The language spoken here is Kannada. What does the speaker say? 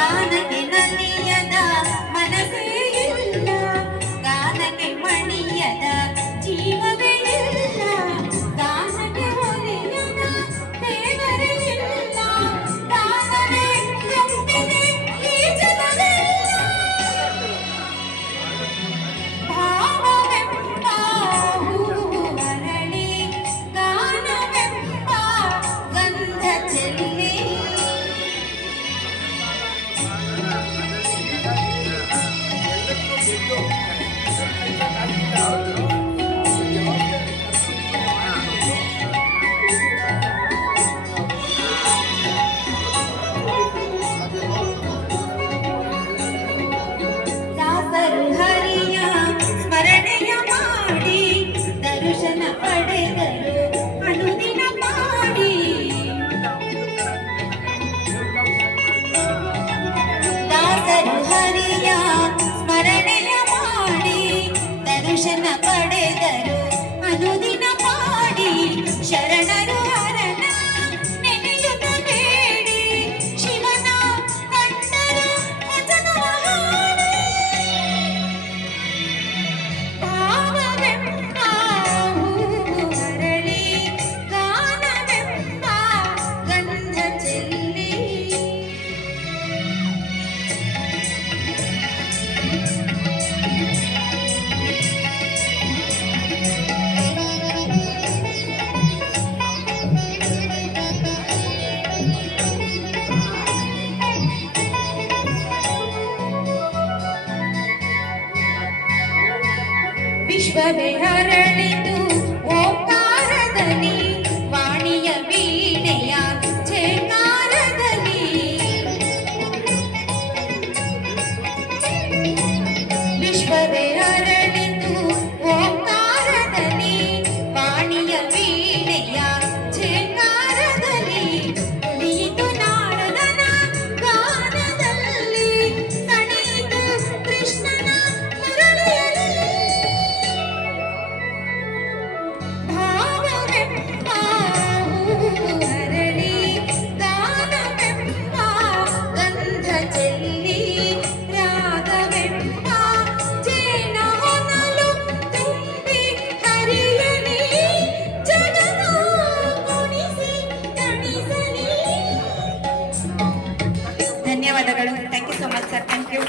ಗಾನಕ್ಕೆ ನಲಿಯದ ಮನಸ್ಸೇ ಇಲ್ಲ, ಗಾನಕ್ಕೆ ಮಣಿಯದ ಜೀವವೇ ಇಲ್ಲ, ಗಾನಕ್ಕೆ ಒಲಿಯದ ದೇವರೇ ಇಲ್ಲ, ಗಾನವೇ ತುಂಬಿದೆ ಈ ಜಗವೆಲ್ಲ. ಭಾವವೆಂಬ ಹೂವು ಅರಳಿ, ಗಾನವೆಂಬ ಗಂಧ ಚೆಲ್ಲಿ, ದಾಸರು ಹರಿಯ ಸ್ಮರಣೆಯ ಮಾಡಿ ದರ್ಶನ ಪಡೆದರು ಅನುದಿನ ಮಾಡಿ. ದಾಸರು ಹರಿಯ ಸ್ಮರಣೆಯ ಮಾಡಿ ದರ್ಶನ ಪಡೆದರು ಅನುದಿನ ಮಾಡಿ. ಶರಣರು ಹರನ ನೆನೆಯುತ್ತ ಬೇಡಿ, ಶಿವನ ಕಂಡರು ವಚನವ ಹಾಡಿ. ಭಾವವೆಂಬ ಹೂವು ಅರಳಿ, ಗಾನವೆಂಬ ಗಂಧ ಚೆಲ್ಲಿ. ವಿಶ್ವವೇ ಹರಳಿತು ಓಂಕಾರದಲ್ಲಿ, ವಾಣಿಯ ವೀಣೆಯ ಛೇಂಕಾರದಲ್ಲಿ. ವಿಶ್ವವೇ ಹರಳಿತು ಓಂಕಾರದಲ್ಲಿ, ವಾಣಿಯ ವೀಣೆಯ ಛೇಂಕಾರದಲ್ಲಿ. ಕುಣಿಯಿತು ನಾರದನ ಗಾನದಲ್ಲಿ, ತಣಿಯಿತು ಕೃಷ್ಣನ ಮುರಳಿಯಲ್ಲಿ. ಭಾವವೆಂಬ ಹೂವು ಅರಳಿ, ಗಾನವೆಂಬ ಗಂಧ ಚೆಲ್ಲಿ, ರಾಗವೆಂಬ ಜೇನ ಹೊನಲು ತುಂಬಿ ಹರಿಯಲಿ, ಜಗದ ಕುಣಿಸಿ ತಣಿಸಲಿ. ಧನ್ಯವಾದಗಳು. Thank you so much sir. Thank you.